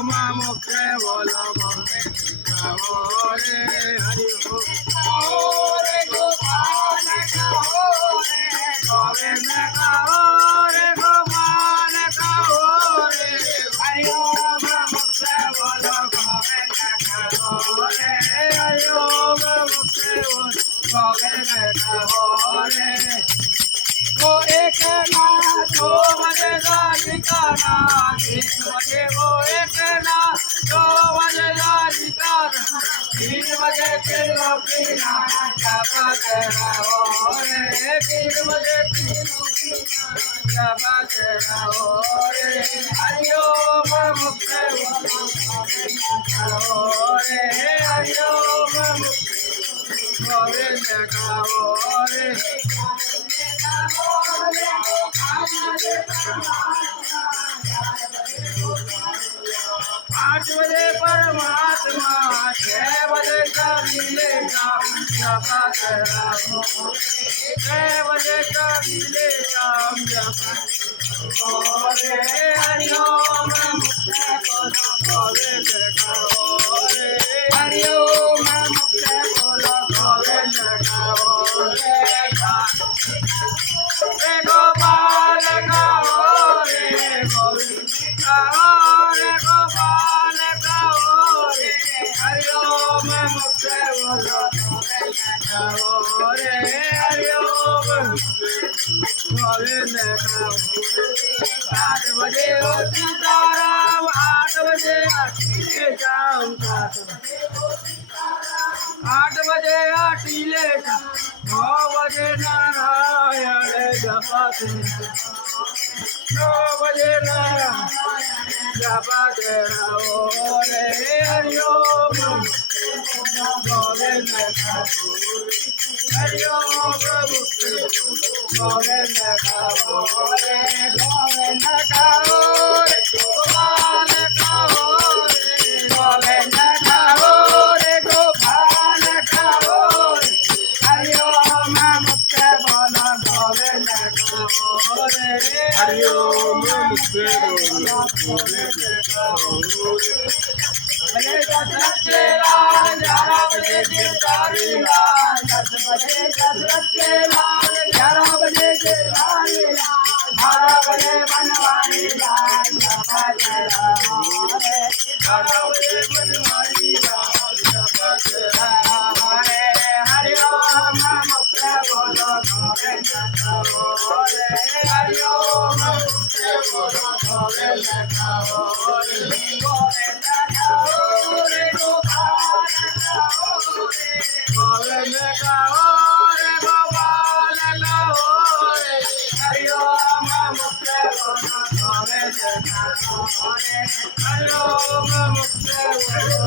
ओम मुखे बोलो गोविंद कहो रे हरि ओम रे गोपाल कहो रे गोविंद कहो रे गोपाल कहो रे हरि ओम मुखे बोलो गोविंद कहो रे हरि ओम मुखे बोलो गोविंद कहो रे वो एक ना दो बजे गाड़ी का ना 3 बजे वो एक ना 2 बजे गाड़ी का ना 3 बजे किलो पीना चापा तेरा हो रे 3 बजे किलो पीना चापा तेरा हो रे हरि ओम मुक्ते हो रे हरि ओम गोविंद कहो रे 8 बजे परमात्मा 6 बजे का मिलेगा जपा तेरा हो 6 बजे का मिलेगा जपा रे हरि ओम मुक्ते बोलो गोविंद कहो रे हरि ओम मुक्ते बोलो गोविंद कहो रे गोपाल कहो रे गोविंद कहो रे गोपाल कहो रे हरि ओम मुक्ते बोलो कहो रे हरि ओम गोविंद कहो 8 बजे हो सीताराम 8 बजे आशीले जाऊं 8 बजे आशीले 9 बजे नारायण जपते 9 बजे नारायण जपते रहो रे हरि ओम गोविंद कहो हरि ओम गोविंद कहो रे गोविंद कहो रे गोपाल कहो रे गोविंद कहो रे गोपाल कहो रे हरि ओम मुक्ते बोलो गोविंद कहो रे हरि ओम मुक्ते बोलो गोविंद कहो रे 10 बजे लाल 11 बजे गिरधारी लाल 10 बजे के लाल 11 बजे के लाल 12 बजे बनवारी लाल जपा तेरा रे 12 बजे बनवारी लाल जपा तेरा रे हरि ओम मुक्ते बोलो गोविंद कहो रे हरि ओम मुक्ते बोलो गोविंद कहो रे गोविंद कहो रे गोपाल कहो रे गोविंद कहो रे गोपाल कहो रे हरि ओम मुक्ते बोलो गोविंद कहो रे हरि ओम मुक्ते बोलो